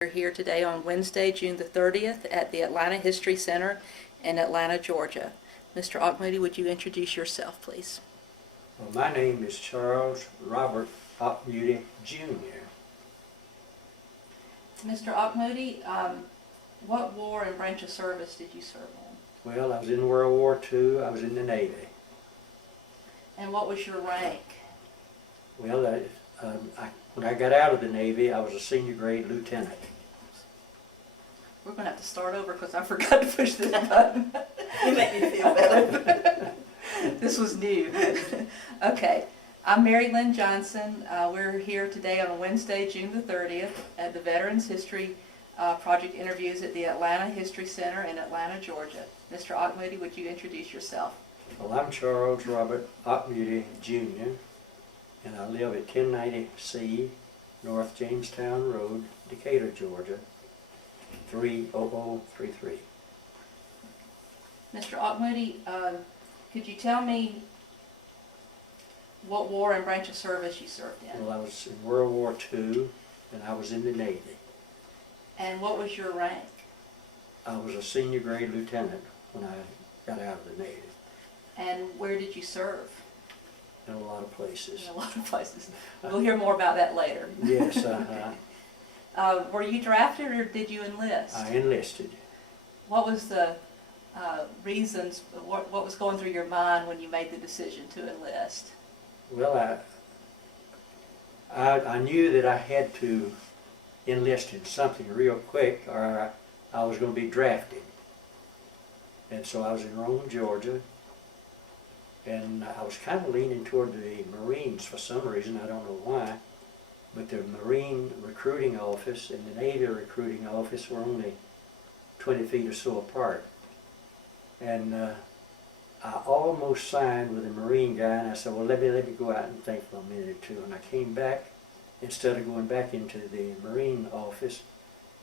We're here today on Wednesday, June the 30th at the Atlanta History Center in Atlanta, Georgia. Mr. Auchmutey, would you introduce yourself, please? Well, my name is Charles Robert Auchmutey, Jr. Mr. Auchmutey, what war and branch of service did you serve on? Well, I was in World War II. I was in the Navy. And what was your rank? Well, when I got out of the Navy, I was a senior grade lieutenant. We're going to have to start over because I forgot to push this button. You make me feel better. This was new. Okay. I'm Lynn Johnson. We're here today on Wednesday, June the 30th at the Veterans History Project interviews at the Atlanta History Center in Atlanta, Georgia. Mr. Auchmutey, would you introduce yourself? Well, I'm Charles Robert Auchmutey, Jr., and I live at 1090C North Jamestown Road, Decatur, Georgia, 30033. Mr. Auchmutey, could you tell me what war and branch of service you served in? Well, I was in World War II, and I was in the Navy. And what was your rank? I was a senior grade lieutenant when I got out of the Navy. And where did you serve? In a lot of places. In a lot of places. We'll hear more about that later. Yes, were you drafted or did you enlist? I enlisted. What was the reasons, what was going through your mind when you made the decision to enlist? Well, I knew that I had to enlist in something real quick or I was going to be drafted. And so I was in Rome, Georgia, and I was kind of leaning toward the Marines for some reason, I don't know why, but the Marine recruiting office and the Navy recruiting office were only 20 feet or so apart. And I almost signed with a Marine guy, and I said, well, let me go out and think for a minute or two. And I came back, instead of going back into the Marine office,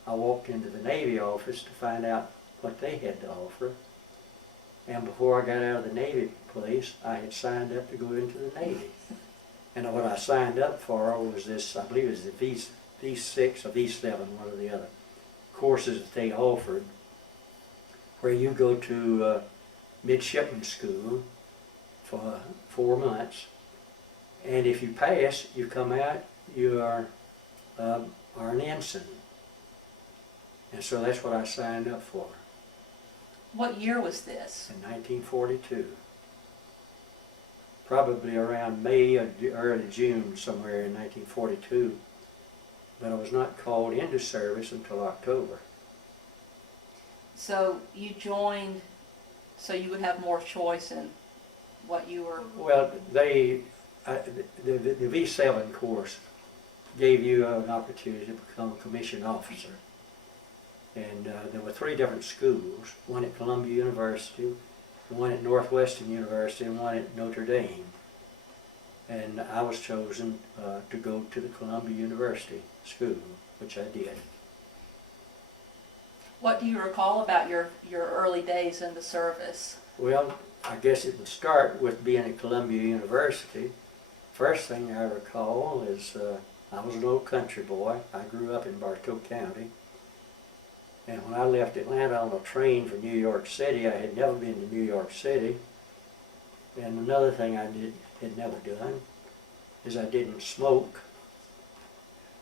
I walked into the Navy office to find out what they had to offer. And before I got out of the Navy place, I had signed up to go into the Navy. And what I signed up for was this, I believe it was the V6 or V7, one or the other, courses that they offered, where you go to Midshipmen school for 4 months. And if you pass, you come out, you are an ensign. And so that's what I signed up for. What year was this? In 1942. Probably around May or early June, somewhere in 1942. But I was not called into service until October. So you joined, so you would have more choice in what you were... Well, the V7 course gave you an opportunity to become a commissioned officer. And there were 3 different schools, one at Columbia University, one at Northwestern University, and one at Notre Dame. And I was chosen to go to the Columbia University school, which I did. What do you recall about your early days in the service? Well, I guess it would start with being at Columbia University. First thing I recall is I was an old country boy. I grew up in Bartow County. And when I left Atlanta on a train for New York City, I had never been to New York City. And another thing I had never done is I didn't smoke.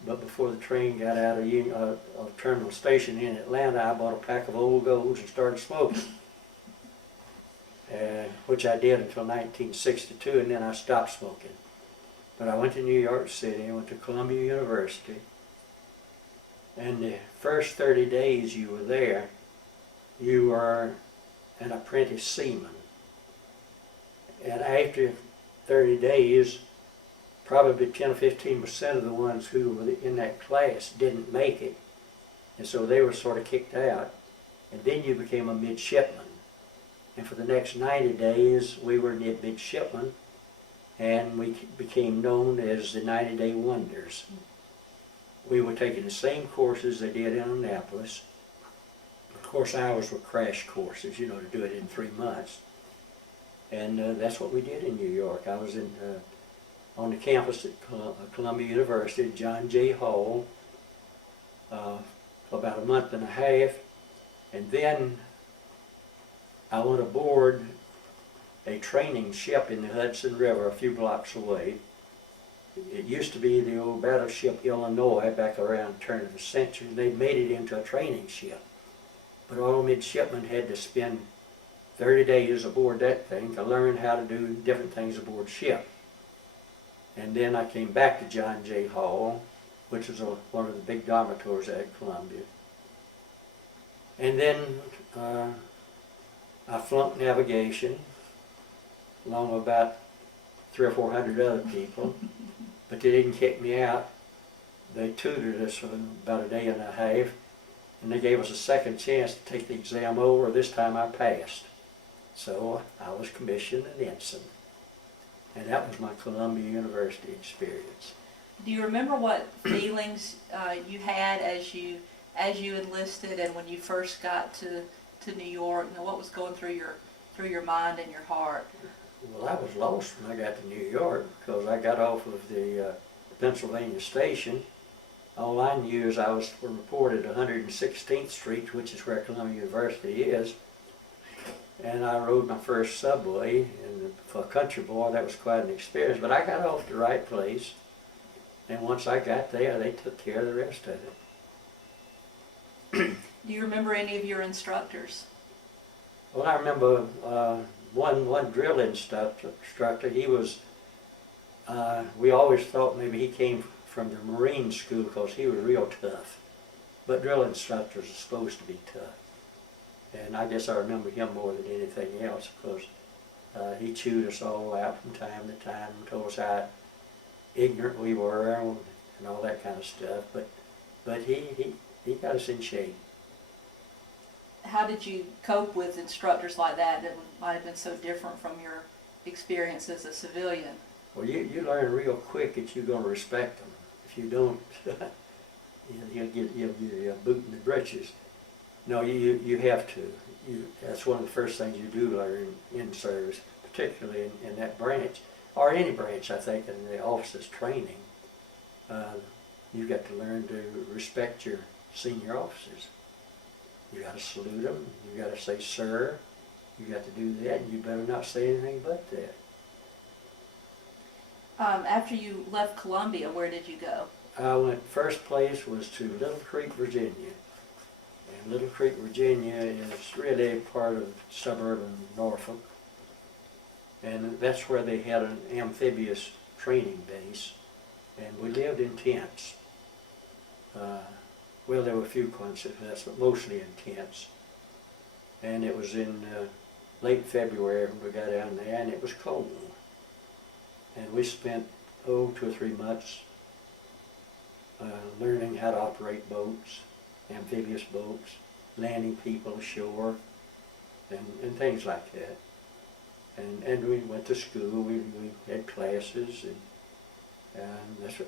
But before the train got out of Terminal Station in Atlanta, I bought a pack of Old Golds and started smoking. Which I did until 1962, and then I stopped smoking. But I went to New York City, I went to Columbia University. And the first 30 days you were there, you were an apprentice seaman. And after 30 days, probably 10 or 15% of the ones who were in that class didn't make it. And so they were sort of kicked out. And then you became a midshipman. And for the next 90 days, we were midshipmen, and we became known as the 90-Day Wonders. We were taking the same courses they did in Annapolis. Of course, ours were crash courses, you know, to do it in 3 months. And that's what we did in New York. I was on the campus at Columbia University, John J. Hall, about a month and a half, and then I went aboard a training ship in the Hudson River a few blocks away. It used to be the old battleship Illinois back around the turn of the century. They made it into a training ship. But all midshipmen had to spend 30 days aboard that thing to learn how to do different things aboard ship. And then I came back to John J. Hall, which was one of the big dormitories at Columbia. And then I flunked navigation, along with about 300 or 400 other people. But they didn't kick me out. They tutored us for about a day and a half, and they gave us a second chance to take the exam over. This time I passed. So I was commissioned an ensign. And that was my Columbia University experience. Do you remember what feelings you had as you enlisted and when you first got to New York? You know, what was going through your mind and your heart? Well, I was lost when I got to New York because I got off of the Pennsylvania station. All I knew is I was reported 116th Street, which is where Columbia University is. And I rode my first subway, and for a country boy, that was quite an experience. But I got off the right place, and once I got there, they took care of the rest of it. Do you remember any of your instructors? Well, I remember one drill instructor. He was, we always thought maybe he came from the Marine school because he was real tough. But drill instructors are supposed to be tough. And I guess I remember him more than anything else because he chewed us all out from time to time and told us how ignorant we were and all that kind of stuff. But he got us in shape. How did you cope with instructors like that might have been so different from your experience as a civilian? Well, you learn real quick that you're going to respect them. If you don't, you'll get a boot in the britches. No, you have to. That's one of the first things you do learn in service, particularly in that branch, or any branch, I think, in the officers' training. You've got to learn to respect your senior officers. You got to salute them. You got to say, sir. You got to do that, and you better not say anything but that. After you left Columbia, where did you go? I went, first place was to Little Creek, Virginia. And Little Creek, Virginia is really part of suburban Norfolk. And that's where they had an amphibious training base. And we lived in tents. Well, there were a few concepts, but mostly in tents. And it was in late February when we got down there, and it was cold. And we spent, 2 or 3 months learning how to operate boats, amphibious boats, landing people ashore, and things like that. And we went to school, we had classes, and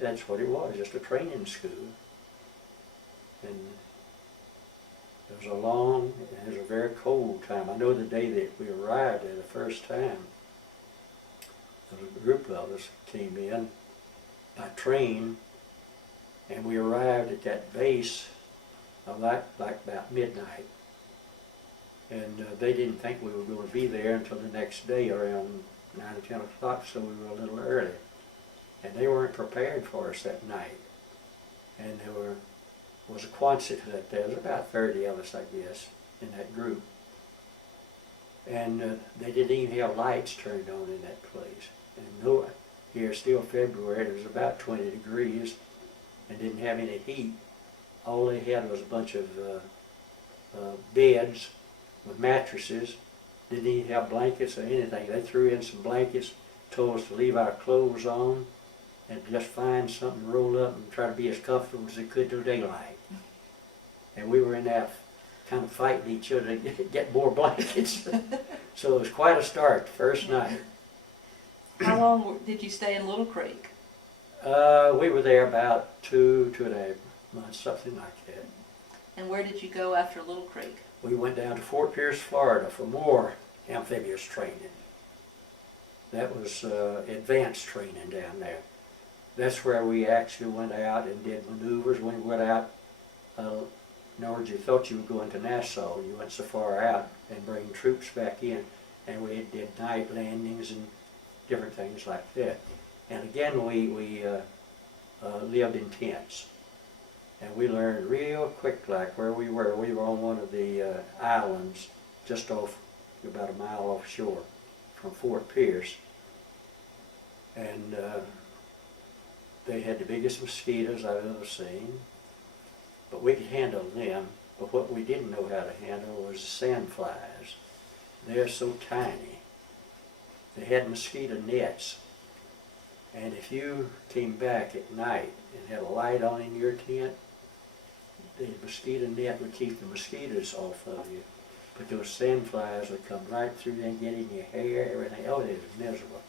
that's what it was, just a training school. And it was a long, it was a very cold time. I know the day that we arrived there the first time, a group of us came in by train, and we arrived at that base like about midnight. And they didn't think we were going to be there until the next day around 9 or 10 o'clock, so we were a little early. And they weren't prepared for us that night. And there was a Quonset hut there. There was about 30 of us, I guess, in that group. And they didn't even have lights turned on in that place. And here, still February, it was about 20 degrees and didn't have any heat. All they had was a bunch of beds with mattresses. Didn't even have blankets or anything. They threw in some blankets, told us to leave our clothes on and just find something to roll up and try to be as comfortable as they could till daylight. And we were in there kind of fighting each other to get more blankets. So it was quite a start the first night. How long did you stay in Little Creek? We were there about 2.5 months, something like that. And where did you go after Little Creek? We went down to Fort Pierce, Florida for more amphibious training. That was advanced training down there. That's where we actually went out and did maneuvers. We went out in other words, you thought you were going to Nassau, you went so far out and bring troops back in, and we did night landings and different things like that. And again, we lived in tents, and we learned real quick, like where we were. We were on one of the islands just off, about a mile offshore from Fort Pierce, and they had the biggest mosquitoes I've ever seen, but we could handle them. But what we didn't know how to handle was the sand flies. They're so tiny. They had mosquito nets, and if you came back at night and had a light on in your tent, the mosquito net would keep the mosquitoes off of you. But those sand flies would come right through and get in your hair, everything. Oh, it was miserable.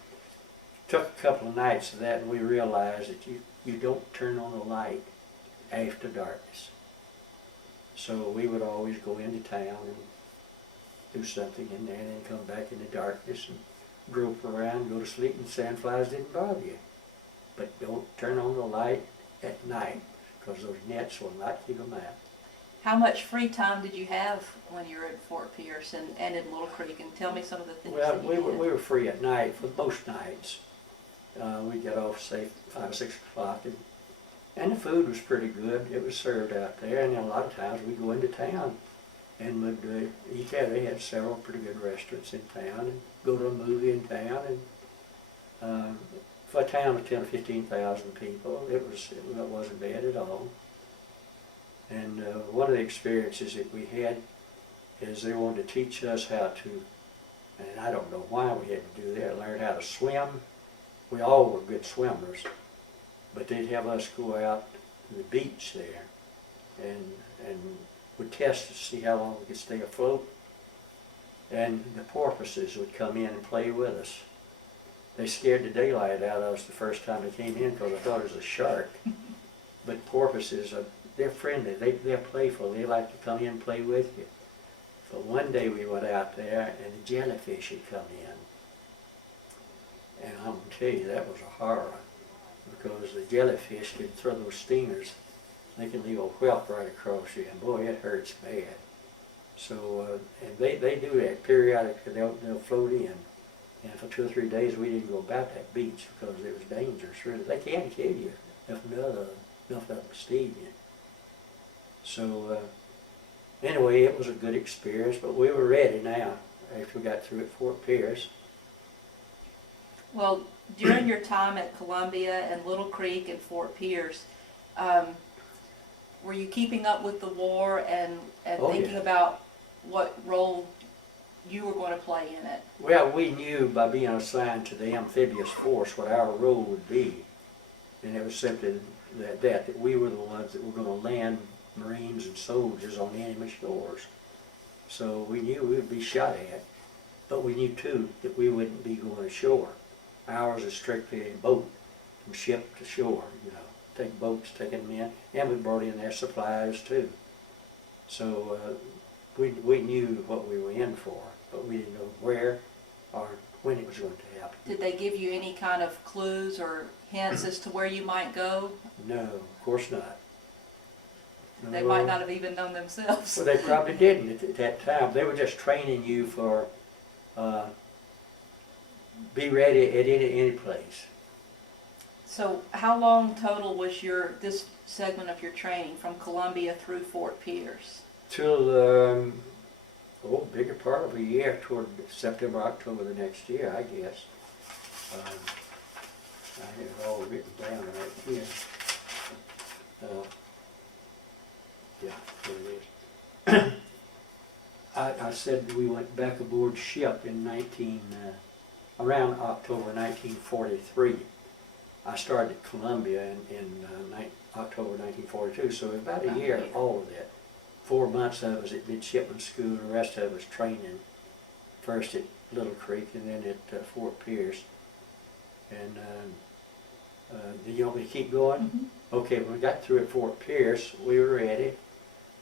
Took a couple of nights of that, and we realized that you don't turn on a light after darkness. So we would always go into town and do something in there, and then come back in the darkness and grope around, go to sleep, and sandflies didn't bother you. But don't turn on the light at night, because those nets will not keep them out. How much free time did you have when you were at Fort Pierce and in Little Creek? And tell me some of the things Well, that you we did. were free at night for most nights. We got off, say, 5 or 6 o'clock, and the food was pretty good. It was served out there, and a lot of times we'd go into town and would eat there. They had several pretty good restaurants in town, and go to a movie in town. And for a town of 10 or 15,000 people, it wasn't bad at all. And one of the experiences that we had is they wanted to teach us how to, and I don't know why we had to do that, learn how to swim. We all were good swimmers, but they'd have us go out to the beach there and would test to see how long we could stay afloat. And the porpoises would come in and play with us. They scared the daylight out of us the first time they came in because I thought it was a shark. But porpoises, they're friendly, they're playful, they like to come in and play with you. But one day we went out there and the jellyfish had come in. And I'm going to tell you, that was a horror, because the jellyfish could throw those stingers. They can leave a whelp right across you, and boy, it hurts bad. So, and they do that periodically. They'll float in. And for 2 or 3 days, we didn't go about that beach because it was dangerous. Really, they can kill you if enough of them sting you. So, anyway, it was a good experience, but we were ready now after we got through at Fort Pierce. Well, during your time at Columbia and Little Creek and Fort Pierce, were you keeping up with the war and thinking about what role you were going to play in it? Well, we knew by being assigned to the amphibious force what our role would be. And it was simply that we were the ones that were going to land Marines and soldiers on enemy shores. So we knew we would be shot at, but we knew too that we wouldn't be going ashore. Ours is strictly a boat from ship to shore, take boats, taking them in, and we brought in their supplies too. So we knew what we were in for, but we didn't know where or when it was going to happen. Did they give you any kind of clues or hints as to where you might go? No, of course not. No. They might not have even known themselves. Well, they probably didn't at that time. They were just training you for be ready at any place. So how long total was this segment of your training from Columbia through Fort Pierce? Till bigger part of a year, toward September, October the next year, I guess. I have it all written down right here. Yeah, there it is. I said we went back aboard ship in around October 1943. I started at Columbia in October 1942, so about a year of all of that. 4 months of it was at Midshipmen School, the rest of it was training, first at Little Creek and then at Fort Pierce. And do you want me to keep going? Mm-hmm. Okay, when we got through at Fort Pierce, we were ready,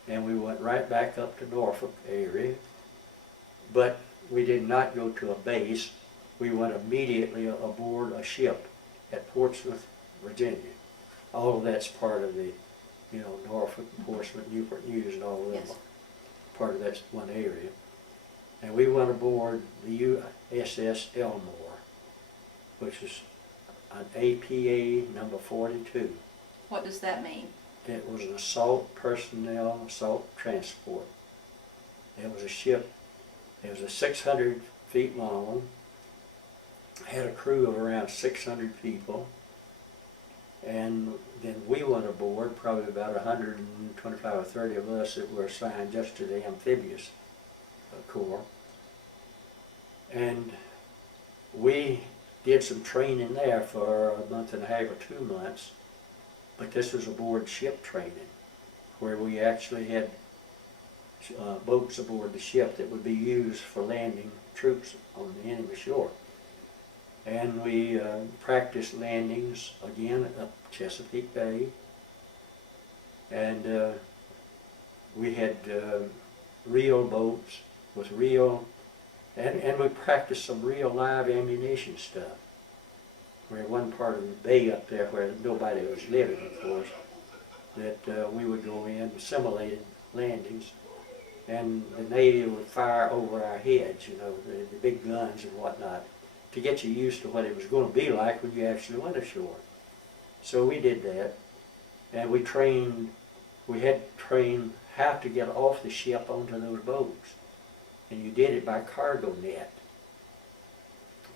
and we went right back up to Norfolk area. But we did not go to a base. We went immediately aboard a ship at Portsmouth, Virginia. All of that's part of the you know, Norfolk, Portsmouth, Newport News, and all of them Yes. are part of that one area. And we went aboard the USS Elmore, which is an APA number 42. What does that mean? It was an assault personnel, assault transport. It was a ship, it was a 600 feet long, had a crew of around 600 people, and then we went aboard, probably about 125 or 30 of us that were assigned just to the amphibious corps. And we did some training there for a month and a half or 2 months, but this was aboard ship training, where we actually had boats aboard the ship that would be used for landing troops on the enemy shore. And we practiced landings again up Chesapeake Bay, and we had real boats with real, and we practiced some real live ammunition stuff. Where one part of the bay up there where nobody was living, of course, that we would go in and simulate landings, and the Navy would fire over our heads, you know, the big guns and whatnot, to get you used to what it was going to be like when you actually went ashore. So we did that, and we had to train how to get off the ship onto those boats, and you did it by cargo net.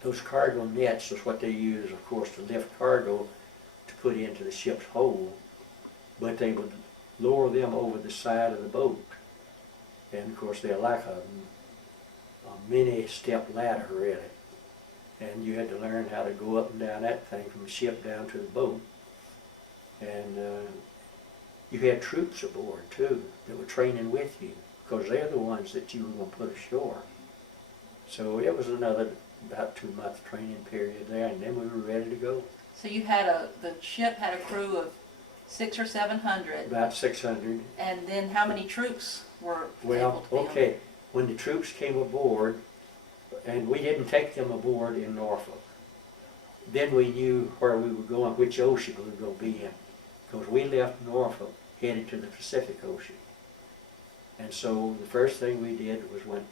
Those cargo nets is what they use, of course, to lift cargo to put into the ship's hold, but they would lower them over the side of the boat. And of course they're like a mini-step ladder, really. And you had to learn how to go up and down that thing from the ship down to the boat. And you had troops aboard too that were training with you, because they're the ones that you were going to put ashore. So it was another about 2-month training period there, and then we were ready to go. So you had the ship had a crew of 600 or 700. About 600. And then how many troops were able Well, to be on? okay, when the troops came aboard, and we didn't take them aboard in Norfolk, then we knew where we were going, which ocean we were going to be in, because we left Norfolk headed to the Pacific Ocean. And so the first thing we did was went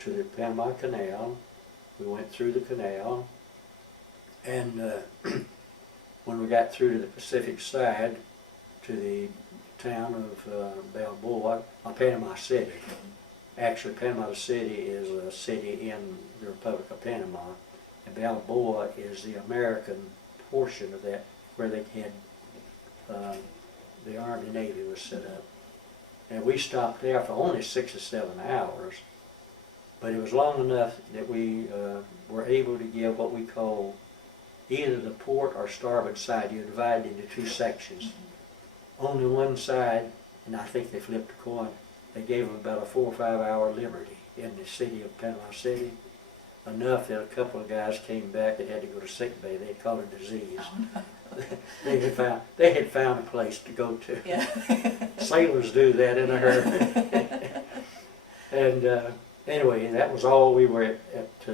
to the Panama Canal. We went through the canal, and when we got through to the Pacific side, to the town of Balboa, Panama City. Actually, Panama City is a city in the Republic of Panama, and Balboa is the American portion of that, where they had the Army Navy was set up. And we stopped there for only 6 or 7 hours. But it was long enough that we were able to give what we call either the port or starboard side. You're divided into 2 sections. Mm-hmm. Only one side, and I think they flipped a coin, they gave them about a 4 or 5 hour liberty in the city of Panama City. Enough that a couple of guys came back that had to go to sick bay. They caught a disease. Oh, no. they had found a place to go to. Yeah. Sailors do that in a hurry. And anyway, that was all we were at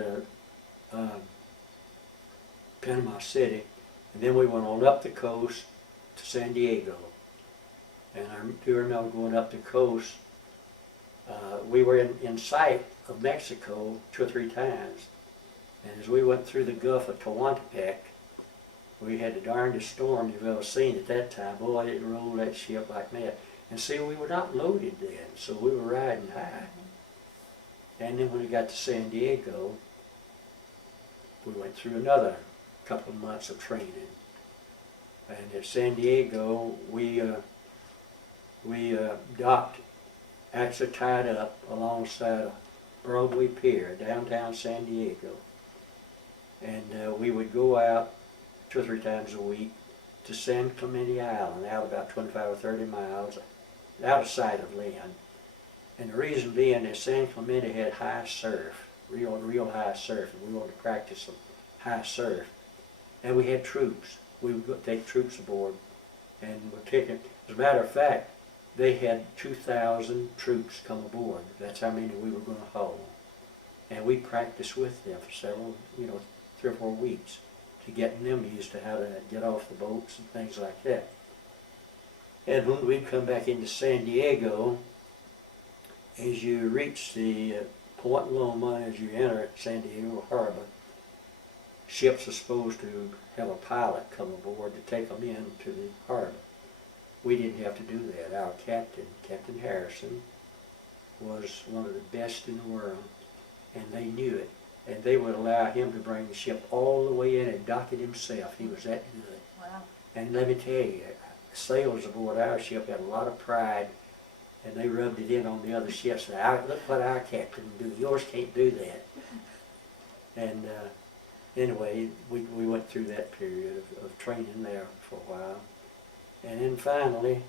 Panama City, and then we went on up the coast to San Diego. And I do remember going up the coast. We were in sight of Mexico 2 or 3 times, and as we went through the Gulf of Tehuantepec, we had the darndest storm you've ever seen at that time. Boy, it rolled that ship like that. And see, we were not loaded then, so we were riding high. And then when we got to San Diego, we went through another couple of months of training. And at San Diego, we docked, actually tied up alongside of Broadway Pier, downtown San Diego. And we would go out 2 or 3 times a week to San Clemente Island, out about 25 or 30 miles, out of sight of Lynn. And the reason being is San Clemente had high surf, real high surf, and we wanted to practice some high surf. And we had troops. We would go take troops aboard, and we're taking, as a matter of fact, they had 2,000 troops come aboard. That's how many we were going to hold. And we practiced with them for several, 3 or 4 weeks to get them used to how to get off the boats and things like that. And when we come back into San Diego, as you reach the Point Loma, as you enter San Diego Harbor, ships are supposed to have a pilot come aboard to take them into the harbor. We didn't have to do that. Our captain, Captain Harrison, was one of the best in the world, and they knew it. And they would allow him to bring the ship all the way in and dock it himself. He was that good. Wow. And let me tell you, sailors aboard our ship had a lot of pride, and they rubbed it in on the other ships. Said, "Look what our captain can do. Yours can't do that." And anyway, we went through that period of training there for a while. And then finally,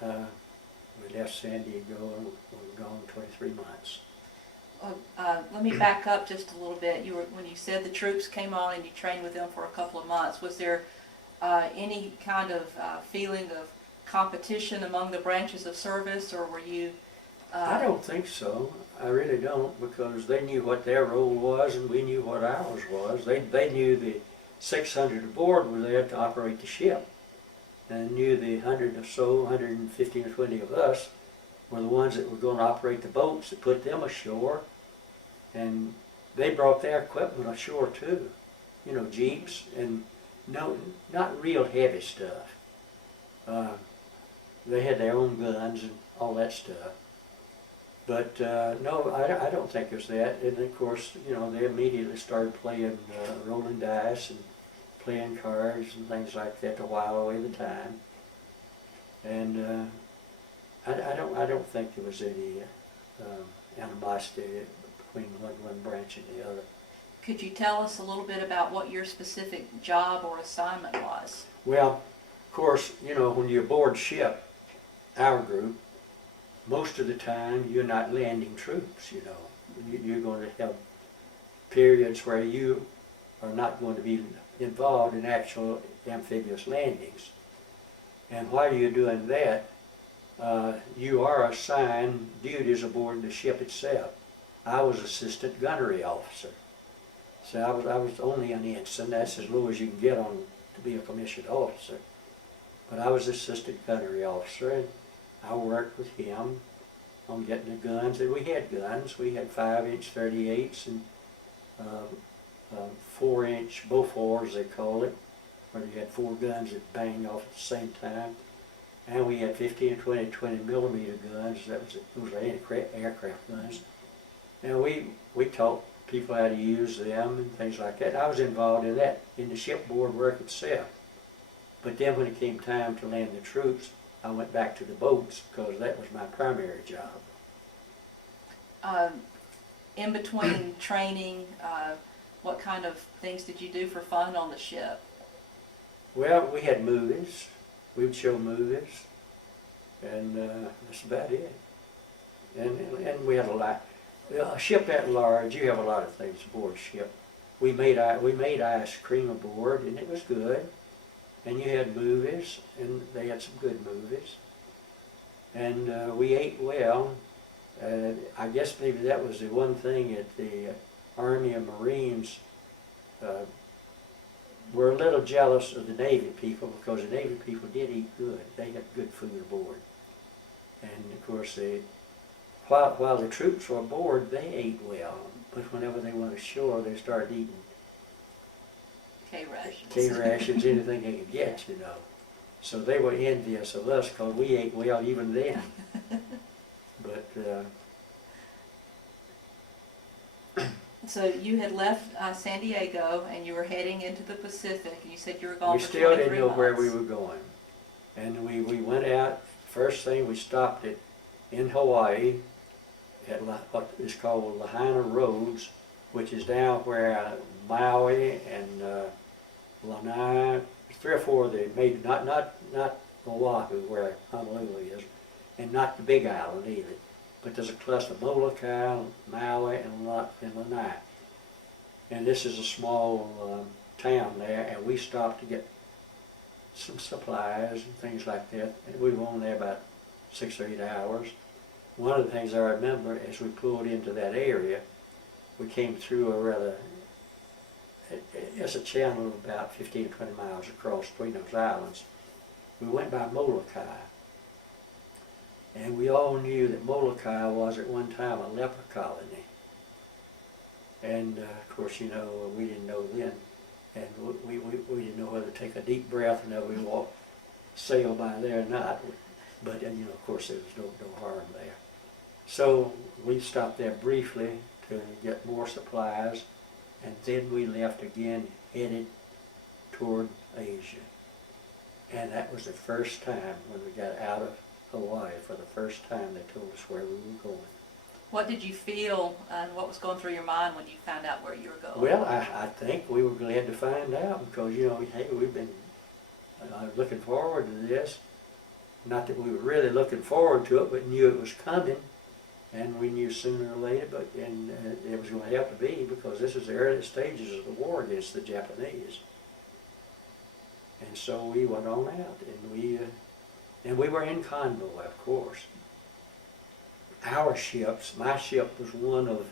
we left San Diego and we were gone 23 months. Let me back up just a little bit. When you said the troops came on and you trained with them for a couple of months, was there any kind of feeling of competition among the branches of service, or were you? I don't think so. I really don't, because they knew what their role was and we knew what ours was. They knew the 600 aboard were there to operate the ship, and knew the 100 or so, 115 or 20 of us were the ones that were going to operate the boats that put them ashore. And they brought their equipment ashore too, you know, jeeps, and no, not real heavy stuff. They had their own guns and all that stuff. But no, I don't think it was that. And of course, you know, they immediately started playing rolling dice and playing cards and things like that to while away the time. And I don't think there was any animosity between one branch and the other. Could you tell us a little bit about what your specific job or assignment was? Well, of course, you know, when you board ship, our group, most of the time you're not landing troops, you know. You're going to have periods where you are not going to be involved in actual amphibious landings. And while you're doing that, you are assigned duties aboard the ship itself. I was assistant gunnery officer. So I was only an ensign. That's as low as you can get on to be a commissioned officer. But I was assistant gunnery officer, and I worked with him on getting the guns. And we had guns. We had 5-inch 38s and 4-inch Bofors, they call it, where you had 4 guns that banged off at the same time. And we had 15 and 20 millimeter guns. Those were aircraft guns. And we taught people how to use them and things like that. I was involved in that, in the shipboard work itself. But then when it came time to land the troops, I went back to the boats because that was my primary job. In between training, what kind of things did you do for fun on the ship? Well, we had movies. We would show movies, and that's about it. And we had a lot. A ship that large, you have a lot of things aboard a ship. We made ice cream aboard, and it was good. And you had movies, and they had some good movies. And we ate well. I guess maybe that was the one thing that the Army and Marines were a little jealous of the Navy people, because the Navy people did eat good. They had good food aboard. And of course, while the troops were aboard, they ate well. But whenever they went ashore, they started eating K-rations. K-rations, anything they could get, you know. So they were envious of us because we ate well even then. But so you had left San Diego and you were heading into the Pacific, and you said you were gone we for still 23 didn't know months. where we were going. And we went out, first thing we stopped in Hawaii at what is called Lahaina Roads, which is down where Maui and Lanai, 3 or 4 of the major, not Oahu where Honolulu is, and not the Big Island either. But there's a cluster of Molokai, Maui, and Lanai. And this is a small town there, and we stopped to get some supplies and things like that. And we were on there about 6 or 8 hours. One of the things I remember as we pulled into that area, we came through it's a channel of about 15 or 20 miles across between those islands. we went by Molokai. And we all knew that Molokai was at one time a leper colony. And of course, you know, we didn't know then. And we didn't know whether to take a deep breath and whether we walk, sail by there or not. But, you know, of course, there was no harm there. So we stopped there briefly to get more supplies, and then we left again, headed toward Asia. And that was the first time when we got out of Hawaii. For the first time they told us where we were going. What did you feel and what was going through your mind when you found out where you were going? Well, I think we were glad to find out because, you know, hey, we've been looking forward to this. Not that we were really looking forward to it, but knew it was coming. And we knew sooner or later, and it was going to have to be because this is the early stages of the war against the Japanese. And so we went on out, and we were in convoy, of course. Our ships, my ship was one of,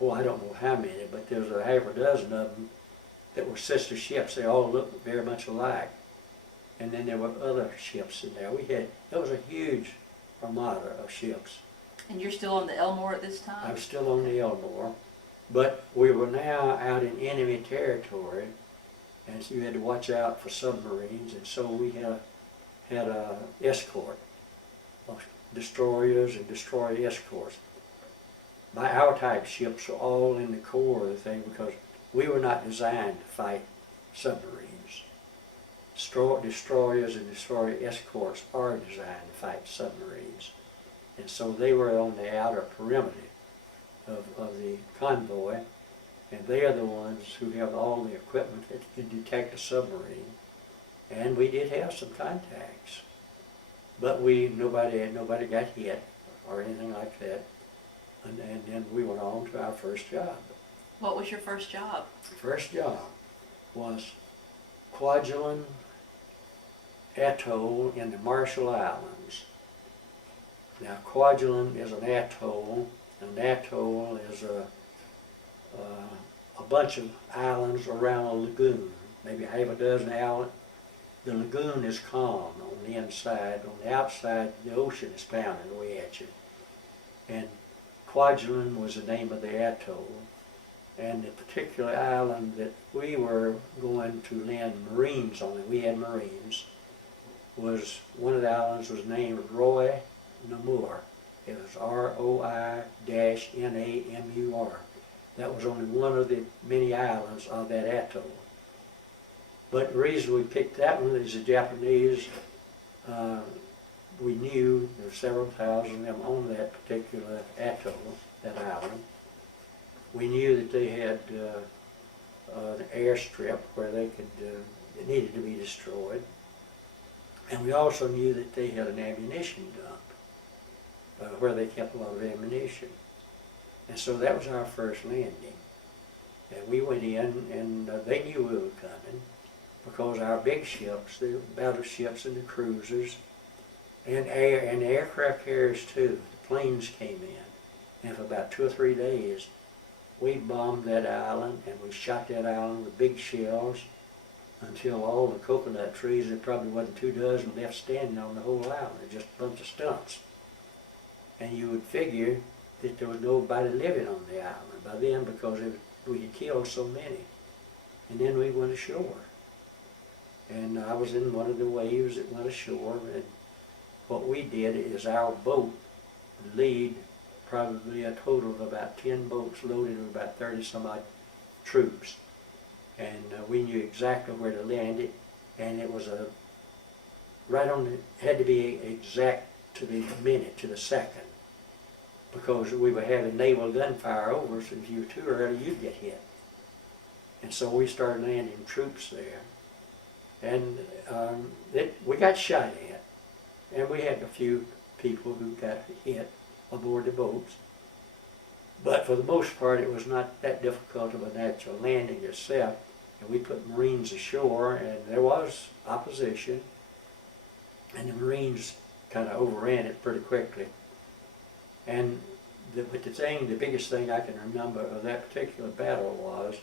I don't know how many, but there was a half a dozen of them that were sister ships. They all looked very much alike. And then there were other ships in there. It was a huge armada of ships. And you're still on the Elmore at this time? I was still on the Elmore, but we were now out in enemy territory, and so you had to watch out for submarines, and so we had a escort of destroyers and destroyer escorts. Our type ships were all in the core of the thing because we were not designed to fight submarines. Destroyers and destroyer escorts are designed to fight submarines. And so they were on the outer perimeter of the convoy, and they are the ones who have all the equipment that can detect a submarine. And we did have some contacts, but nobody got hit or anything like that. And then we went on to our first job. What was your first job? First job was Kwajalein Atoll in the Marshall Islands. Now, Kwajalein is an atoll. An atoll is a bunch of islands around a lagoon, maybe half a dozen islands. The lagoon is calm on the inside. On the outside, the ocean is pounding away at you. And Kwajalein was the name of the atoll. And the particular island that we were going to land Marines on, we had Marines, was one of the islands was named Roi-Namur. It was R-O-I-N-A-M-U-R. That was only one of the many islands of that atoll. But the reason we picked that one is the Japanese, we knew there were several thousand of them on that particular atoll, that island. We knew that they had an airstrip where they could, it needed to be destroyed. And we also knew that they had an ammunition dump where they kept a lot of ammunition. And so that was our first landing. And we went in, and they knew we were coming because our big ships, the battleships and the cruisers, and aircraft carriers too, the planes came in. And for about 2 or 3 days, we bombed that island, and we shot that island with big shells until all the coconut trees, there probably wasn't 2 dozen left standing on the whole island, just a bunch of stumps. And you would figure that there was nobody living on the island by then because we had killed so many. And then we went ashore. And I was in one of the waves that went ashore, and what we did is our boat would lead probably a total of about 10 boats loaded with about 30 some odd troops. And we knew exactly where to land it, and it was had to be exact to the minute, to the second, because we were having naval gunfire over us, and if you were too early, you'd get hit. And so we started landing troops there, and we got shot at, and we had a few people who got hit aboard the boats. But for the most part, it was not that difficult of a natural landing itself. And we put Marines ashore, and there was opposition, and the Marines kind of overran it pretty quickly. And the biggest thing I can remember of that particular battle was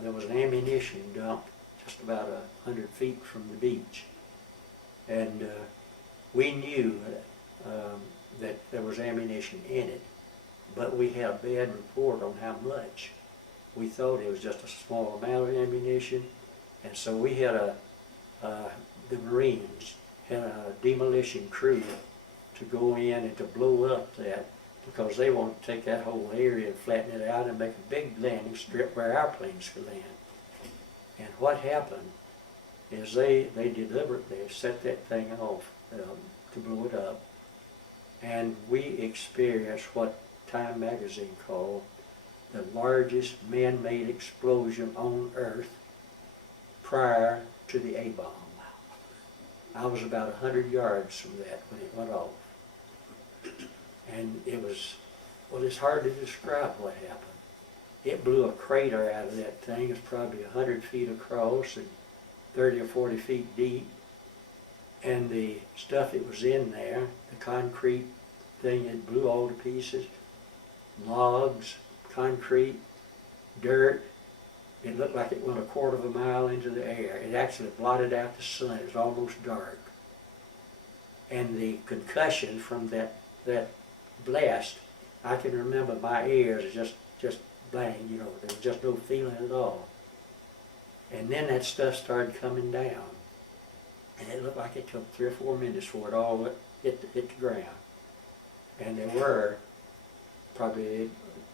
there was an ammunition dump just about 100 feet from the beach. And we knew that there was ammunition in it, but we had a bad report on how much. We thought it was just a small amount of ammunition, and so we had the Marines had a demolition crew to go in and to blow up that, because they wanted to take that whole area and flatten it out and make a big landing strip where our planes could land. And what happened is they deliberately set that thing off to blow it up, and we experienced what Time magazine called the largest man-made explosion on Earth prior to the A-bomb. I was about 100 yards from that when it went off. And it was, well, it's hard to describe what happened. It blew a crater out of that thing. It's probably 100 feet across and 30 or 40 feet deep. And the stuff that was in there, the concrete thing, it blew all to pieces. Logs, concrete, dirt. It looked like it went a quarter of a mile into the air. It actually blotted out the sun. It was almost dark. And the concussion from that blast, I can remember my ears just bang, you know, there was just no feeling at all. And then that stuff started coming down. And it looked like it took 3 or 4 minutes for it all hit the ground. And there were probably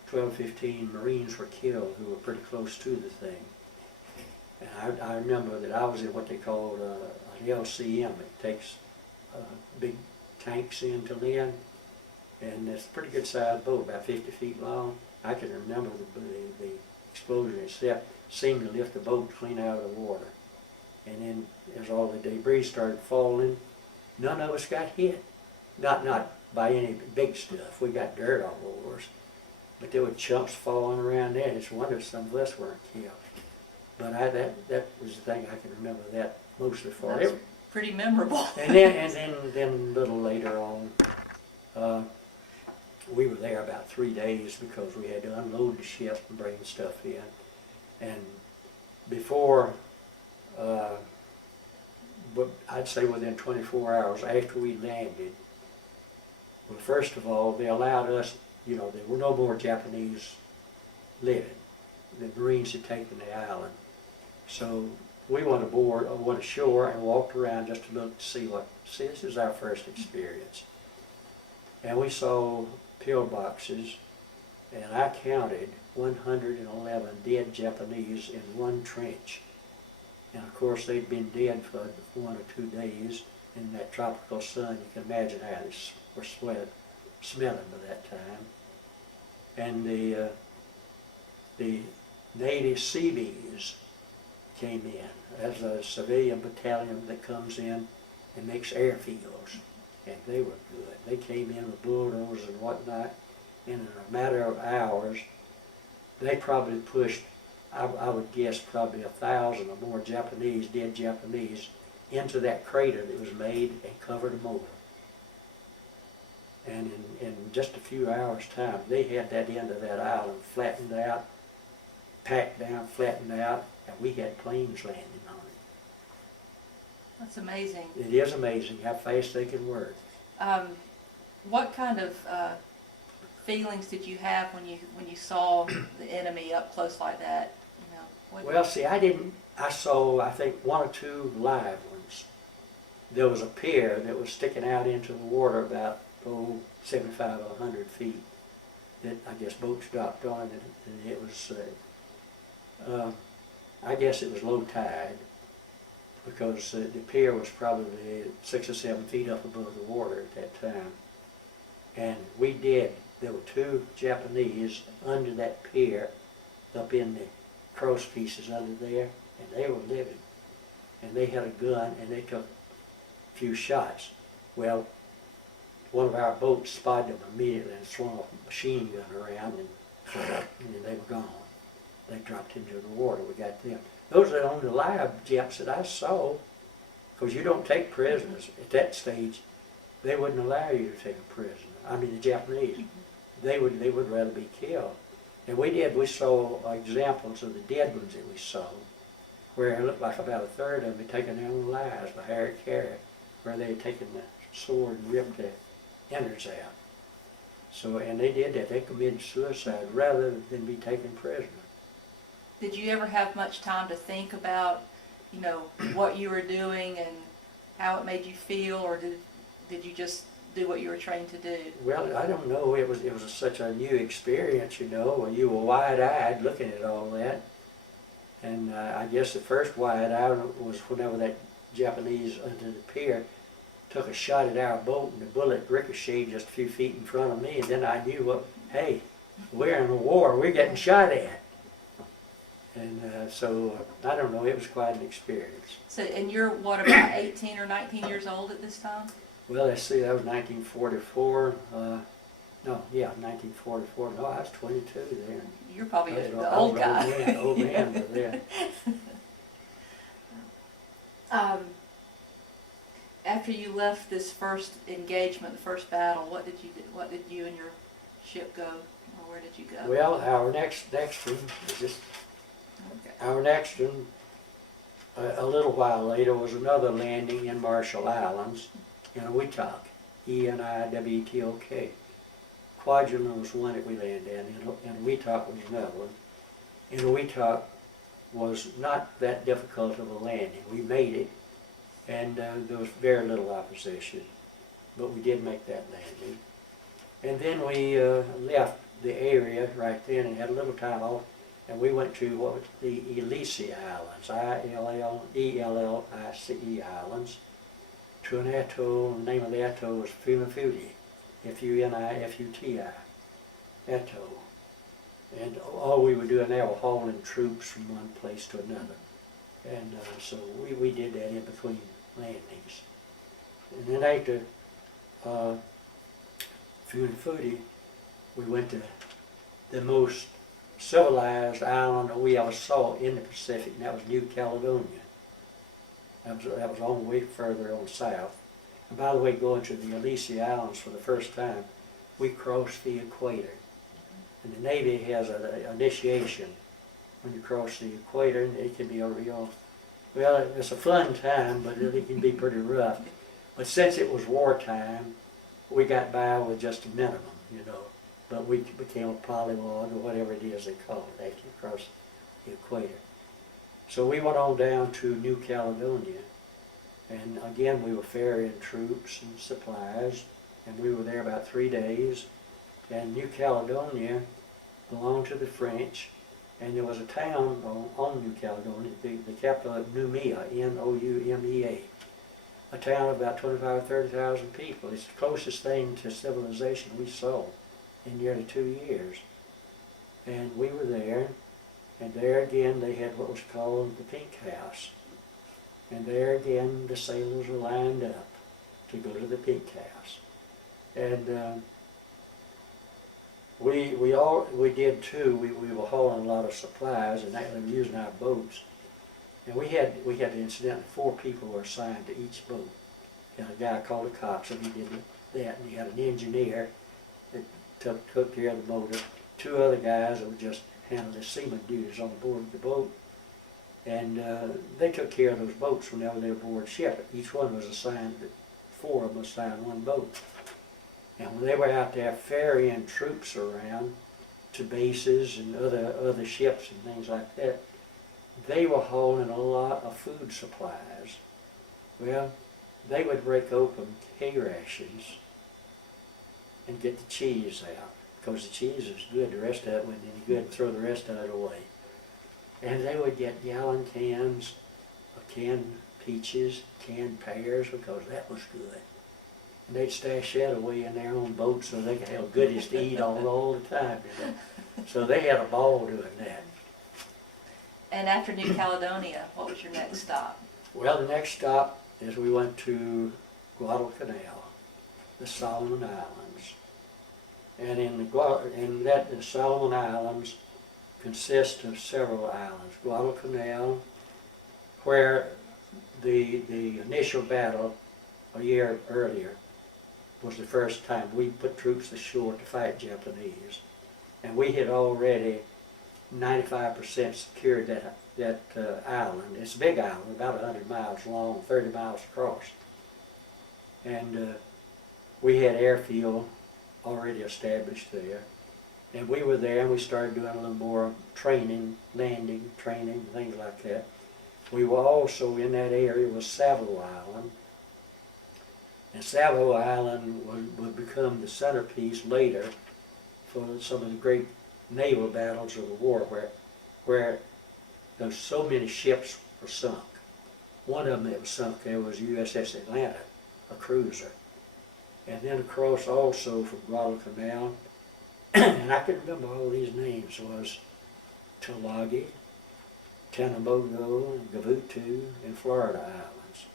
12, 15 Marines were killed who were pretty close to the thing. And I remember that I was in what they called an LCM. It takes big tanks in to Lynn, and it's a pretty good sized boat, about 50 feet long. I can remember the explosion itself seemed to lift the boat clean out of the water. And then as all the debris started falling, none of us got hit. Not by any big stuff. We got dirt all over us. But there were chunks falling around there, and it's a wonder some of us weren't killed. But that was the thing I can remember that mostly for. That's pretty memorable. And then a little later on, we were there about 3 days because we had to unload the ship and bring stuff in. And before, but I'd say within 24 hours after we landed, well, first of all, they allowed us, you know, there were no more Japanese living. The Marines had taken the island. So we went ashore and walked around just to look to see this is our first experience. And we saw pillboxes, and I counted 111 dead Japanese in one trench. And of course they'd been dead for 1 or 2 days in that tropical sun. You can imagine how they were smelling by that time. And the Navy Seabees came in as a civilian battalion that comes in and makes airfields, and they were good. They came in with bulldozers and whatnot, and in a matter of hours, they probably pushed, I would guess, probably 1,000 or more dead Japanese, into that crater that was made and covered them over. And in just a few hours' time, they had that end of that island flattened out, packed down, flattened out, and we had planes landing on it. That's amazing. It is amazing how fast they can work. What kind of feelings did you have when you saw the enemy up close like that? You know, Well, see, I saw, I think, 1 or 2 live ones. There was a pier that was sticking out into the water about 75 or 100 feet that I guess boats docked on, and it was, I guess it was low tide, because the pier was probably 6 or 7 feet up above the water at that time. And there were 2 Japanese under that pier, up in the cross pieces under there, and they were living. And they had a gun, and they took a few shots. Well, one of our boats spotted them immediately and swung a machine gun around, and then they were gone. They dropped into the water. We got them. Those are the only live Japs that I saw, because you don't take prisoners at that stage. They wouldn't allow you to take a prisoner. I mean, the Japanese. They would rather be killed. And we saw examples of the dead ones that we saw, where it looked like about 1/3 of them had taken their own lives by Harry Carey. where they had taken the sword and ripped the innards out. So, and they did that. They committed suicide rather than be taken prisoner. Did you ever have much time to think about, you know, what you were doing and how it made you feel, or did you just do what you were trained to do? Well, I don't know. It was such a new experience, you know. You were wide-eyed looking at all that, and I guess the first wide-eye was whenever that Japanese under the pier took a shot at our boat, and the bullet ricocheted just a few feet in front of me, and then I knew, what, hey, we're in a war. We're getting shot at. And so, I don't know, it was quite an experience. So, and you're, what, about 18 or 19 years old at this time? Well, let's see, that was 1944. No, yeah, 1944. No, I was 22 there. You're probably I was the old guy. Old man, but yeah. After you left this first engagement, the first battle, what did you do? What did you and your ship go, or where did you go? Well, our next one is just. Okay. Our next one, a little while later, was another landing in Marshall Islands in Eniwetok, Eniwetok. Kwajalein was one that we landed in. Eniwetok was another one. Eniwetok was not that difficult of a landing. We made it, and there was very little opposition, but we did make that landing. And then we left the area right then and had a little time off. And we went to what was the Ellice Islands, Ilellice Islands, to an atoll. The name of the atoll was Funifuti, Funifuti atoll. And all we were doing there was hauling troops from one place to another. And so we did that in between landings. And then after Funifuti, we went to the most civilized island that we ever saw in the Pacific, and that was New Caledonia. That was a long way further on south. And by the way, going to the Ellice Islands for the first time, we crossed the equator. And the Navy has an initiation when you cross the equator, and it can be a real, well, it's a fun time, but it can be pretty rough. But since it was wartime, we got by with just a minimum, you know. But we became a polywog, or whatever it is they call it, after you cross the equator. So we went on down to New Caledonia, and again we were ferrying troops and supplies, and we were there about 3 days. And New Caledonia belonged to the French, and there was a town on New Caledonia, the capital of Noumea, Noumea, a town of about 25,000 or 30,000 people. It's the closest thing to civilization we saw in nearly 2 years. And we were there, and there again they had what was called the Pink House. And there again the sailors were lined up to go to the Pink House. And we did too. We were hauling a lot of supplies, and they were using our boats. And we had incidentally 4 people were assigned to each boat. And a guy called a coxswain, he did that, and he had an engineer that took care of the motor. 2 other guys that would just handle the seaman duties on board the boat. And they took care of those boats whenever they were aboard ship. Each one was assigned, 4 of them assigned one boat. And when they were out there ferrying troops around to bases and other ships and things like that, they were hauling a lot of food supplies. Well, they would break open hay rations and get the cheese out, because the cheese was good. The rest of it wasn't any good, and throw the rest of it away. And they would get gallon cans of canned peaches, canned pears, because that was good. And they'd stash that away in their own boat so they could have goodies to eat on all the time. You know? So they had a ball doing that. And after New Caledonia, what was your next stop? Well, the next stop is we went to Guadalcanal, the Solomon Islands. And the Solomon Islands consist of several islands. Guadalcanal, where the initial battle a year earlier was the first time we put troops ashore to fight Japanese. And we had already 95% secured that island. It's a big island, about 100 miles long, 30 miles across. And we had airfield already established there. And we were there and we started doing a little more training, landing, training, things like that. We were also in that area was Savo Island. And Savo Island would become the centerpiece later for some of the great naval battles of the war where there's so many ships were sunk. One of them that was sunk there was USS Atlanta, a cruiser. And then across also from Guadalcanal, and I can remember all these names, was Tulagi, Tanambogo, Gavutu, and Florida Islands.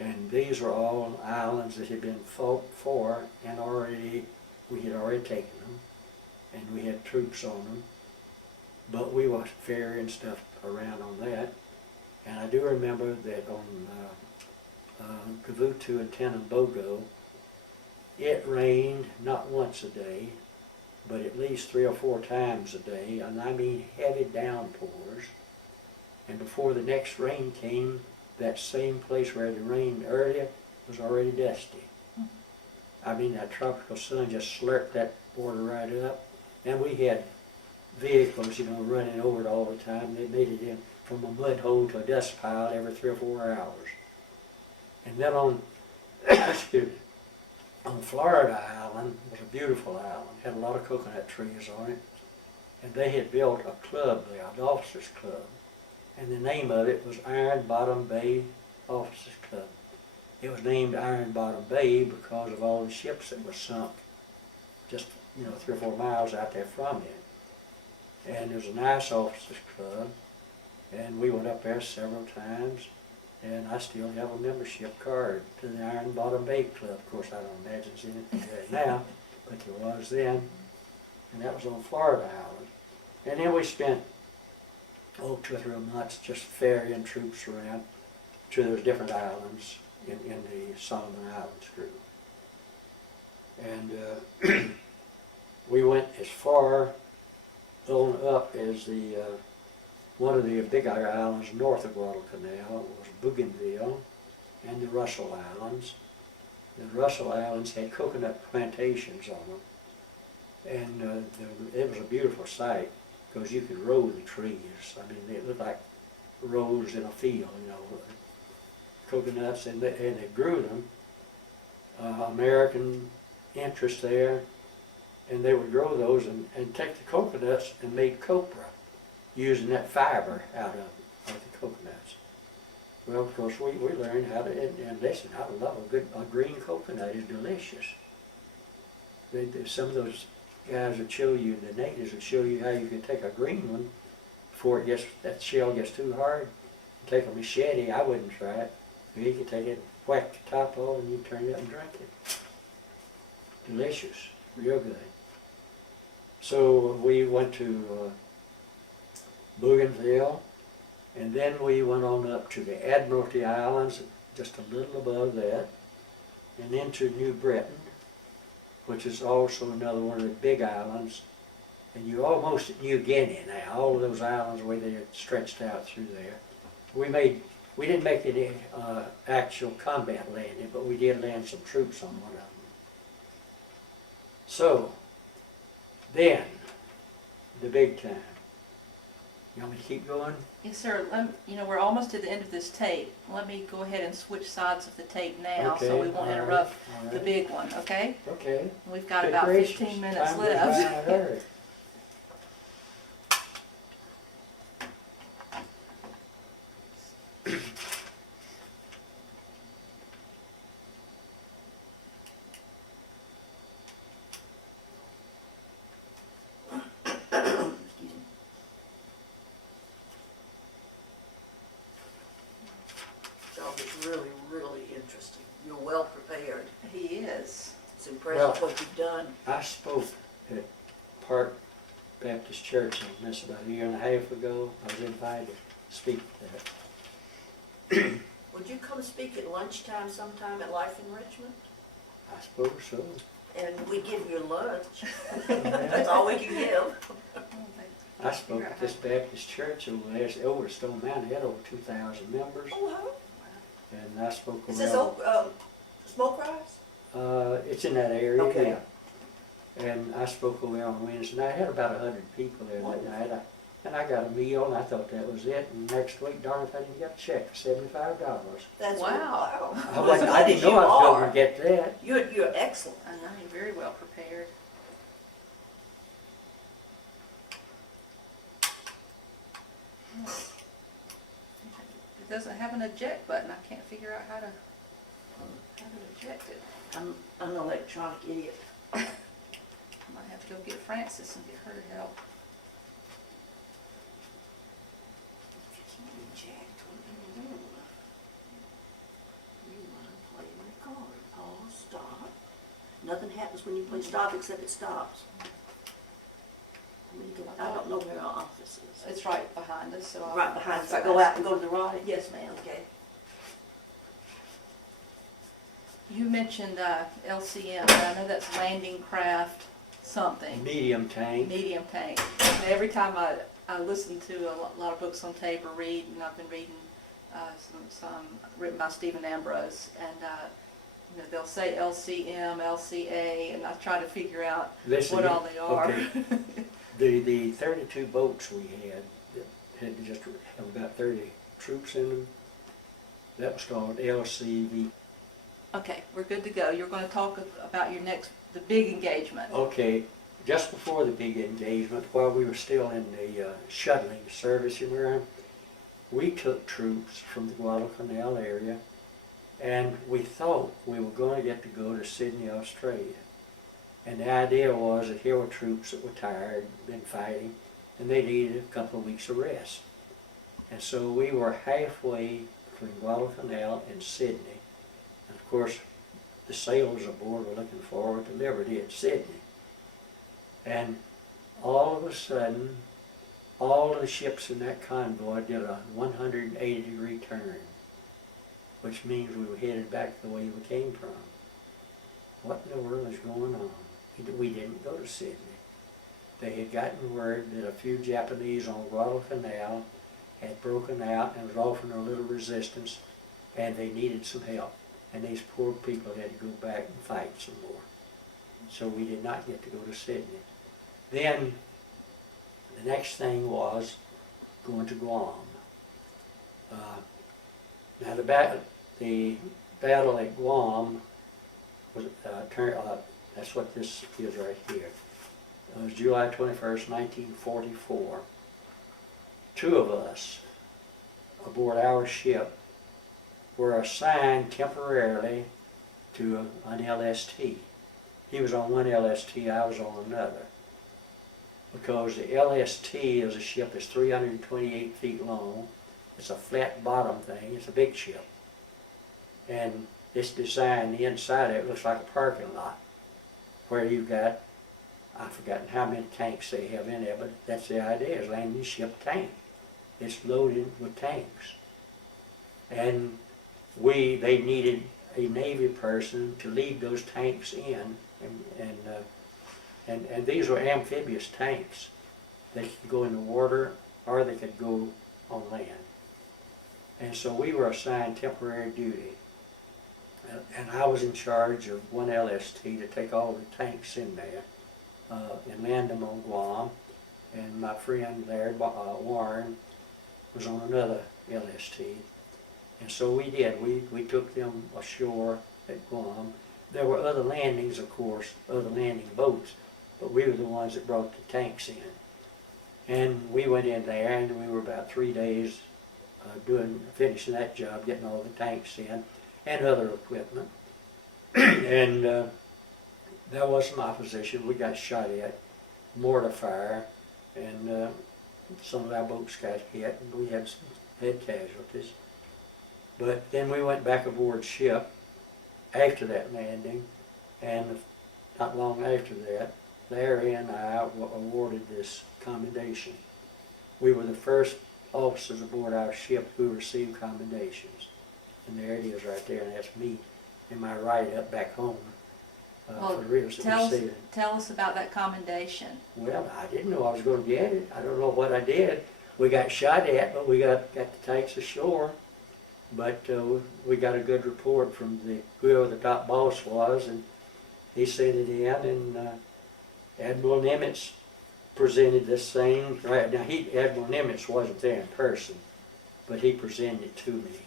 And these were all islands that had been fought for and we had already taken them, and we had troops on them. But we was ferrying stuff around on that. And I do remember that on Gavutu and Tanambogo, it rained not once a day, but at least 3 or 4 times a day, and I mean heavy downpours. And before the next rain came, that same place where it rained earlier was already dusty. I mean, that tropical sun just slurped that water right up. And we had vehicles, running over it all the time. They made it in from a mud hole to a dust pile every 3 or 4 hours. And then on, excuse me, on Florida Island was a beautiful island, had a lot of coconut trees on it, and they had built a club there, an officers club, and the name of it was Iron Bottom Bay Officers Club. It was named Iron Bottom Bay because of all the ships that were sunk just 3 or 4 miles out there from it. And it was a nice officers club, and we went up there several times. And I still have a membership card to the Iron Bottom Bay Club. Of course, I don't imagine it's anything there now, but there was then. And that was on Florida Island. And then we spent, 2 or 3 months just ferrying troops around to those different islands in the Solomon Islands group. And we went as far on up as the one of the bigger islands north of Guadalcanal was Bougainville and the Russell Islands. The Russell Islands had coconut plantations on them, and it was a beautiful sight because you could row the trees. I mean, they looked like rows in a field, coconuts, and they grew them. American interest there, and they would grow those and take the coconuts and made copra, using that fiber out of the coconuts. Well, of course, we learned how to, and listen, I love a green coconut is delicious. Some of those guys would show you, the natives would show you how you can take a green one before that shell gets too hard. Take a machete, I wouldn't try it. But you could take it, whack the top off, and you turn it up and drink it. Delicious, real good. So we went to Bougainville, and then we went on up to the Admiralty Islands, just a little above that, and into New Britain, which is also another one of the big islands. And you're almost at New Guinea now, all of those islands where they stretched out through there. We didn't make any actual combat landing, but we did land some troops on one of them. So, then, the big time. You want me to keep going? Yes, sir. We're almost to the end of this tape. Let me go ahead and switch sides of the tape now, so we won't interrupt the big one, okay? Okay. We've got about 15 minutes left. What you've done. I spoke at Park Baptist Church on this about a year and a half ago. I was invited to speak at that. Would you come speak at lunchtime sometime at Life Enrichment? I suppose so. And we give you lunch. That's all we can give. I spoke at this Baptist church over there, over Stone Mountain. It had over 2,000 members. Oh, wow. And I spoke Is this Smoke rise? It's in that area, Okay. yeah. And I spoke over there on Wednesday night. I had about 100 people there that night. And I got a meal, and I thought that was it. And next week, darn if I didn't get a check for $75. That's Wow. I didn't know I was going to get that. You're excellent. I know, you're very well prepared. It doesn't have an eject button. I can't figure out how to eject it. I'm an electronic idiot. I might have to go get Frances and get her to help. If you can't eject, what are you gonna do? You wanna play record. Pause, stop. Nothing happens when you play stop except it stops. I don't know where our office is. It's right behind us, so I'll... Right behind, so I go out and go to the right? Yes, ma'am. Okay. You mentioned LCM, but I know that's landing craft something. Medium tank. Medium tank. And every time I listen to a lot of books on tape or read, and I've been reading some written by Stephen Ambrose, and you know, they'll say LCM, LCA, and I try to figure out Listen, what all they are. okay. The 32 boats we had that had just have about 30 troops in them, that was called LCV. Okay, we're good to go. You're going to talk about the big engagement. Okay, just before the big engagement, while we were still in the shuttling service, you know, we took troops from the Guadalcanal area, and we thought we were going to get to go to Sydney, Australia. And the idea was that here were troops that were tired, been fighting, and they needed a couple of weeks of rest. And so we were halfway between Guadalcanal and Sydney. And of course, the sailors aboard were looking forward to liberty at Sydney. And all of a sudden, all of the ships in that convoy did a 180-degree turn, which means we were headed back the way we came from. What in the world is going on? We didn't go to Sydney. They had gotten word that a few Japanese on Guadalcanal had broken out and was offering a little resistance, and they needed some help. And these poor people had to go back and fight some more. So we did not get to go to Sydney. Then the next thing was going to Guam. Now the battle at Guam was that's what this is right here. It was July 21st, 1944. Two of us aboard our ship were assigned temporarily to an LST. He was on one LST, I was on another. Because the LST is a ship that's 328 feet long. It's a flat bottom thing, it's a big ship. And it's designed, the inside of it looks like a parking lot, where you've got, I've forgotten how many tanks they have in there, but that's the idea, is landing ship tank. It's loaded with tanks. And they needed a Navy person to lead those tanks in, and these were amphibious tanks. They could go in the water or they could go on land. And so we were assigned temporary duty. And I was in charge of one LST to take all the tanks in there and land them on Guam. And my friend there, Warren, was on another LST. And so we did. We took them ashore at Guam. There were other landings, of course, other landing boats, but we were the ones that brought the tanks in. And we went in there, and we were about 3 days finishing that job, getting all the tanks in, and other equipment. And there was some opposition. We got shot at, mortar fire, and some of our boats got hit, and we had some casualties. But then we went back aboard ship after that landing, and not long after that, Larry and I were awarded this commendation. We were the first officers aboard our ship who received commendations. And there it is right there, and that's me in my write-up back home for the reals that we received. Tell us about that commendation. Well, I didn't know I was going to get it. I don't know what I did. We got shot at, but we got the tanks ashore. But we got a good report from whoever the top boss was, and he sent it in, and Admiral Nimitz presented this thing. Right now, Admiral Nimitz wasn't there in person, but he presented it to me,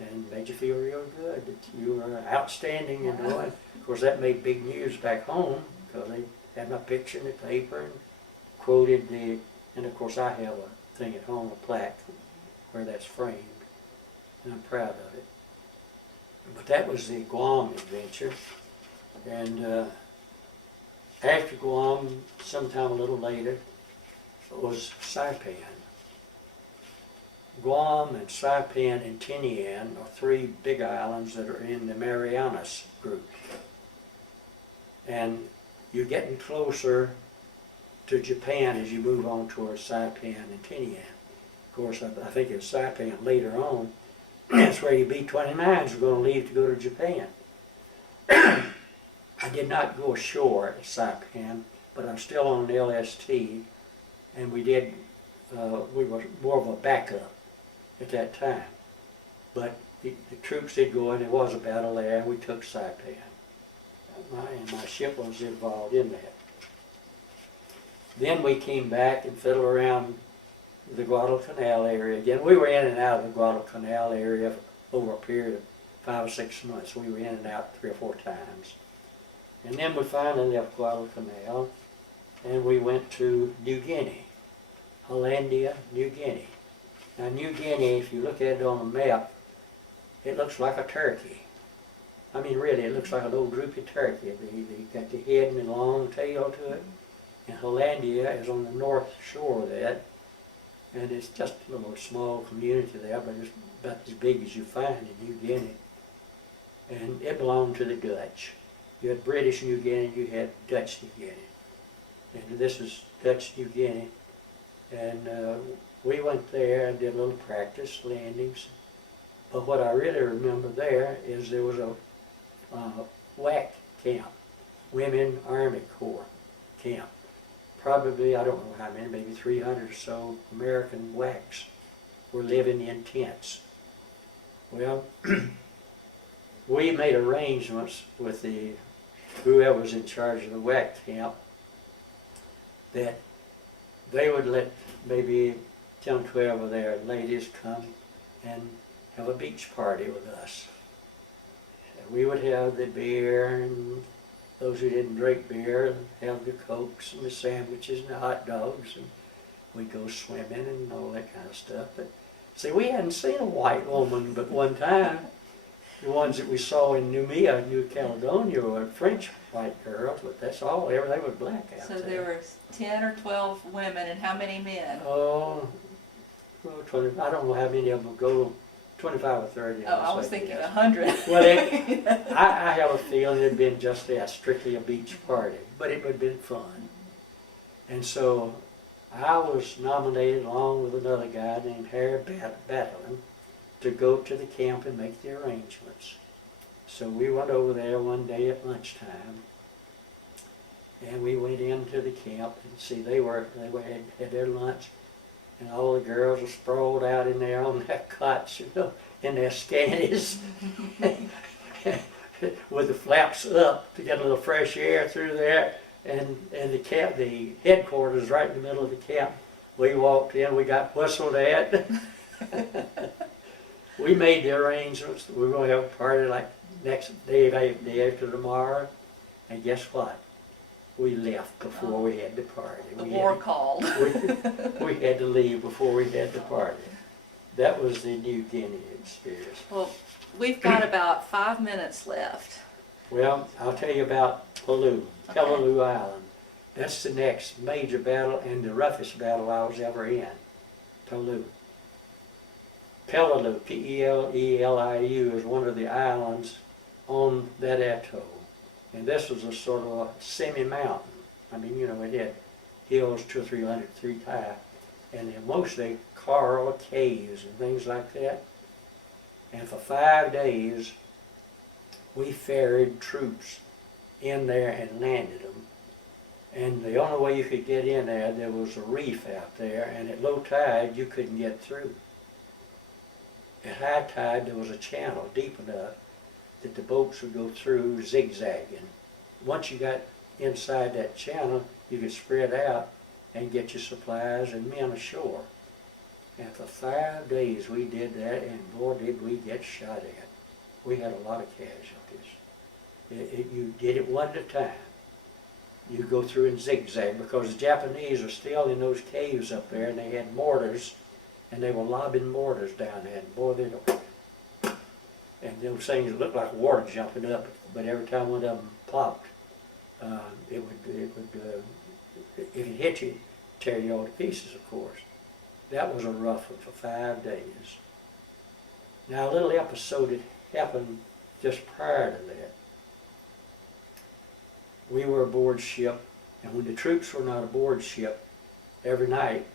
and made you feel real good that you were outstanding in doing. Of course, that made big news back home because they had my picture in the paper and quoted and of course I have a thing at home, a plaque where that's framed, and I'm proud of it. But that was the Guam adventure, and after Guam, sometime a little later, was Saipan. Guam and Saipan and Tinian are three big islands that are in the Marianas group. And you're getting closer to Japan as you move on towards Saipan and Tinian. Of course, I think it's Saipan later on. That's where your B-29s are going to leave to go to Japan. I did not go ashore at Saipan, but I'm still on an LST, and we were more of a backup at that time. But the troops did go, and there was a battle there, and we took Saipan. And my ship was involved in that. Then we came back and fiddled around the Guadalcanal area again. We were in and out of the Guadalcanal area over a period of 5 or 6 months. We were in and out 3 or 4 times. And then we finally left Guadalcanal, and we went to New Guinea, Hollandia, New Guinea. Now New Guinea, if you look at it on a map, it looks like a turkey. I mean really, it looks like a little droopy turkey. They got the head and the long tail to it. And Hollandia is on the north shore of that. And it's just a little small community there, but it's about as big as you find in New Guinea. And it belonged to the Dutch. You had British New Guinea, you had Dutch New Guinea. And this is Dutch New Guinea. And we went there and did a little practice landings. But what I really remember there is there was a WAC camp, Women Army Corps camp. Probably, I don't know how many, maybe 300 or so American WACs were living in tents. Well, we made arrangements with whoever was in charge of the WAC camp that they would let maybe 10 or 12 of their ladies come and have a beach party with us. And we would have the beer, and those who didn't drink beer have the Cokes and the sandwiches and the hot dogs, and we'd go swimming and all that kind of stuff. But see, we hadn't seen a white woman but one time. The ones that we saw in Noumea, New Caledonia, were French white girls, but that's all. They were black out there. So there were 10 or 12 women, and how many men? Oh, well, 20, I don't know how many of them would go, 25 or 30. Oh, I was thinking 100. Well, I have a feeling it had been just that, strictly a beach party, but it would have been fun. And so I was nominated along with another guy named Harry Battling to go to the camp and make the arrangements. So we went over there one day at lunchtime, and we went into the camp, and see, they had their lunch, and all the girls were sprawled out in there on their cots, in their scanties, with the flaps up to get a little fresh air through there, and the headquarters right in the middle of the camp. We walked in, we got whistled at. We made the arrangements. We were going to have a party like next day after tomorrow, and guess what? We left before we had the party. The war called. We had to leave before we had the party. That was the New Guinea experience. Well, we've got about 5 minutes left. Well, I'll tell you about Peleliu, Okay. Peleliu Island. That's the next major battle and the roughest battle I was ever in, Peleliu. Peleliu, P-E-L-E-L-I-U, is one of the islands on that atoll. And this was a sort of a semi-mountain. I mean, it had hills 200 or 300 feet high, and they're mostly coral caves and things like that. And for 5 days, we ferried troops in there and landed them. And the only way you could get in there was a reef out there, and at low tide, you couldn't get through. At high tide, there was a channel deep enough that the boats would go through zigzagging. Once you got inside that channel, you could spread out and get your supplies and men ashore. And for 5 days we did that, and boy did we get shot at. We had a lot of casualties. You did it one at a time. You go through in zigzag because the Japanese are still in those caves up there, and they had mortars, and they were lobbing mortars down there. And boy, they don't. And those things looked like water jumping up, but every time one of them popped, it would if it hit you, tear you all to pieces, of course. That was a rough one for 5 days. Now, a little episode that happened just prior to that. We were aboard ship, and when the troops were not aboard ship, every night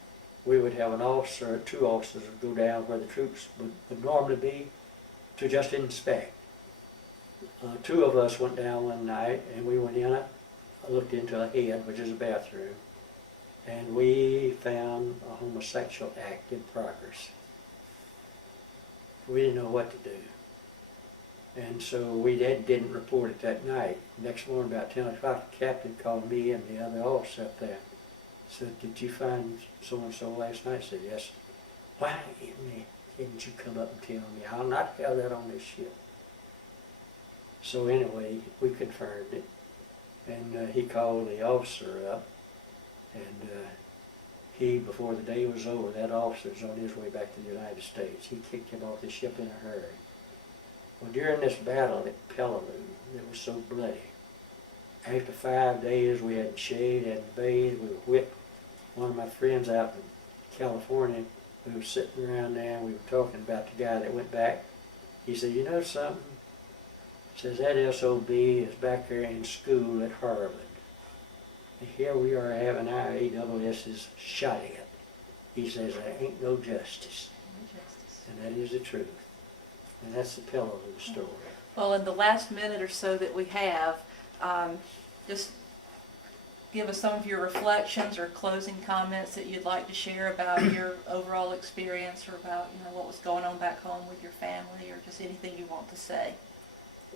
we would have an officer, 2 officers would go down where the troops would normally be to just inspect. 2 of us went down one night, and we went in, looked into a head, which is a bathroom, and we found a homosexual act in progress. We didn't know what to do. And so we didn't report it that night. Next morning about 10 o'clock, the captain called me and the other officer up there. Said, "Did you find so-and-so last night?" I said, "Yes." "Why didn't you come up and tell me? I'll not have that on this ship." So anyway, we confirmed it. And he called the officer up. And he, before the day was over, that officer's on his way back to the United States. He kicked him off the ship in a hurry. Well, during this battle at Peleliu, it was so bloody. After 5 days, we hadn't shaved, hadn't bathed, we were whipped. One of my friends out in California, we were sitting around there and we were talking about the guy that went back. He said, "You know something?" Says, "That SOB is back there in school at Harvard. And here we are having our AWS's shot at." He says, "There ain't no justice." And that is the truth. And that's the Peleliu story. Well, in the last minute or so that we have, just give us some of your reflections or closing comments that you'd like to share about your overall experience, or about what was going on back home with your family, or just anything you want to say.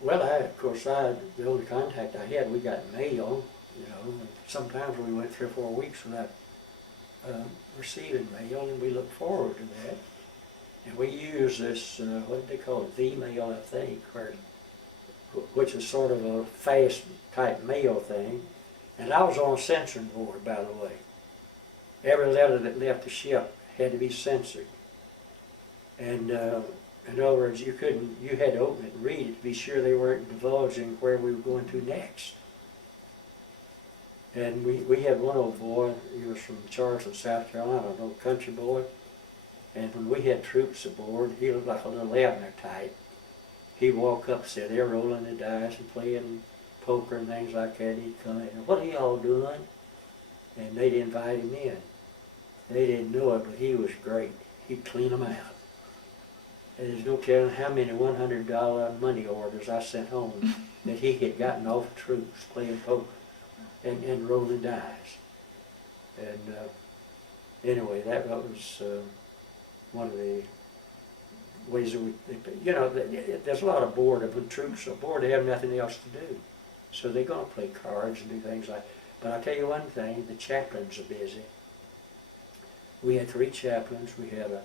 Well, the only contact I had, we got mail, and sometimes we went 3 or 4 weeks without receiving mail, and we look forward to that. And we use this, what did they call it, V-mail, I think, which is sort of a fast type mail thing. And I was on a censoring board, by the way. Every letter that left the ship had to be censored. And in other words, you had to open it and read it to be sure they weren't divulging where we were going to next. And we had one old boy, he was from Charleston, South Carolina, an old country boy. And when we had troops aboard, he looked like a little Abner type. He'd walk up and say, "They're rolling the dice and playing poker and things like that." He'd come in, "What are y'all doing?" And they'd invite him in. They didn't know it, but he was great. He'd clean them out. And there's no telling how many $100 money orders I sent home that he had gotten off troops playing poker and rolling dice. And anyway, that was one of the ways that there's a lot of boredom when troops are bored. They have nothing else to do. So they're going to play cards and do things like that. But I'll tell you one thing, the chaplains are busy. We had 3 chaplains. We had a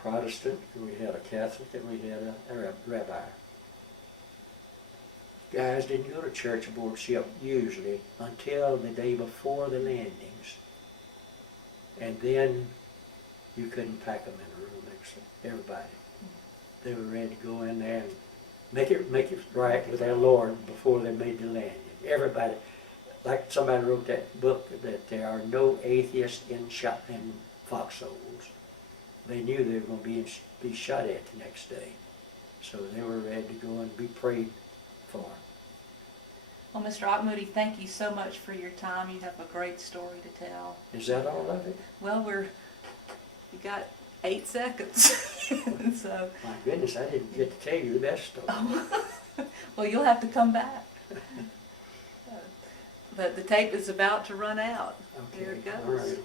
Protestant, we had a Catholic, and we had a rabbi. Guys didn't go to church aboard ship usually until the day before the landings. And then you couldn't pack them in a room next to everybody. They were ready to go in there and make it right with their Lord before they made the landing. Everybody, like somebody wrote that book, that there are no atheists in foxholes. They knew they were going to be shot at the next day. So they were ready to go and be prayed for. Well, Mr. Auchmutey, thank you so much for your time. You have a great story to tell. Is that all of it? Well, you got 8 seconds. So. My goodness, I didn't get to tell you the best story. Oh. Well, you'll have to come back. But the tape is about to run out. Okay. There it goes. All right.